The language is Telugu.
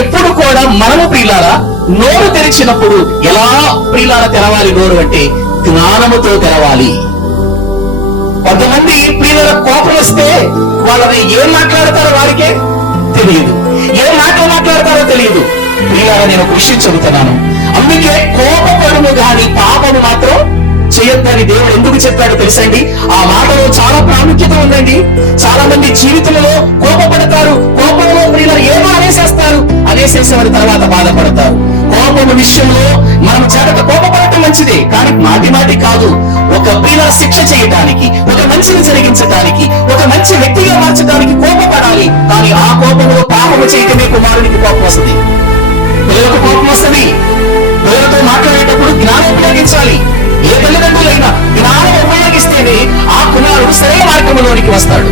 ఎప్పుడు కూడా మనము ప్రియులారా నోరు తెరిచినప్పుడు ఎలా ప్రియులారా తెరవాలి? నోరు అంటే జ్ఞానముతో తెరవాలి. కొంతమంది ప్రియుల కోపం వస్తే వాళ్ళని ఏం మాట్లాడతారో వారికే తెలియదు, ఏం మాటలు మాట్లాడతారో తెలియదు. ప్రియులారా, నేను ఒక విషయం చెబుతున్నాను. అందుకే కోపపడును గాని పాపము మాత్రం చేయొద్దని దేవుడు ఎందుకు చెప్పాడో తెలుసండి? ఆ మాటలో చాలా ప్రాముఖ్యత ఉందండి. చాలా మంది జీవితంలో కోపపడతారు, కోపంలో ప్రియులారా ఏమో అనేసేసేవారి తర్వాత బాధపడతారు. కోపం విషయంలో మనం జాగ్రత్త. కోపపడటం మంచిదే, కానీ మాటి మాటి కాదు. ఒక ప్రియుల శిక్ష చేయటానికి, ఒక మంచిని జరిగించడానికి, ఒక మంచి వ్యక్తిగా మార్చడానికి కోపపడాలి. కానీ ఆ కోపంలో పాపము చేయటమే కుమారునికి కోపం వస్తుంది, పిల్లలకు కోపం వస్తుంది. పిల్లలతో మాట్లాడేటప్పుడు జ్ఞానం ఉపయోగించాలి. ఏ తల్లిదండ్రులైనా జ్ఞానం ఉపయోగిస్తేనే ఆ కుమారుడు సరైన మార్గంలోనికి వస్తాడు.